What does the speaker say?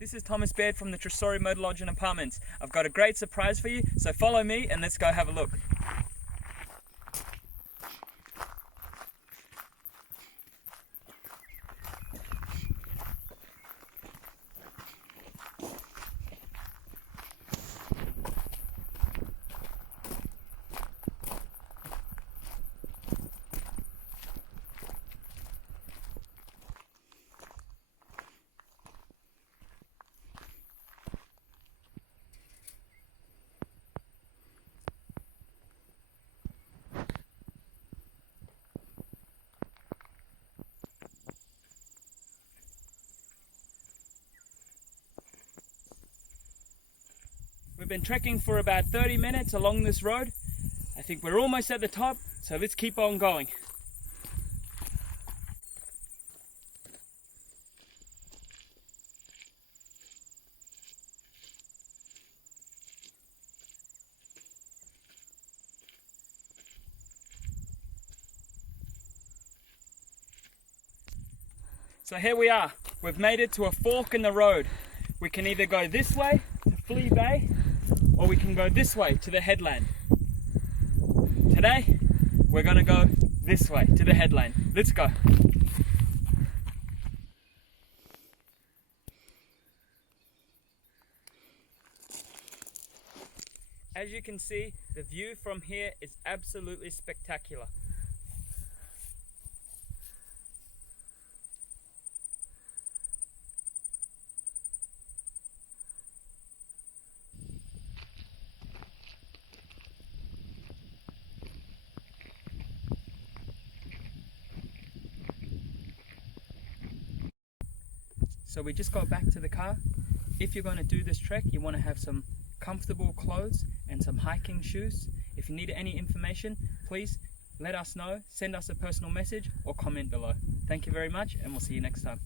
This is Thomas Baird from the Tresori Motor Lodge and Apartments. I've got a great surprise for you, so follow me and let's go have a look. We've been trekking for about 30 minutes along this road. I think we're almost at the top, so let's keep on going. So here we are. We've made it to a fork in the road. We can either go this way to Flea Bay, or we can go this way to the headland. Today, we're gonna go this way to the headland. Let's go. As you can see, the view from here is absolutely spectacular. So we just got back to the car. If you're going to do this trek, you want to have some comfortable clothes and some hiking shoes. If you need any information, please let us know, send us a personal message or comment below. Thank you very much, and we'll see you next time.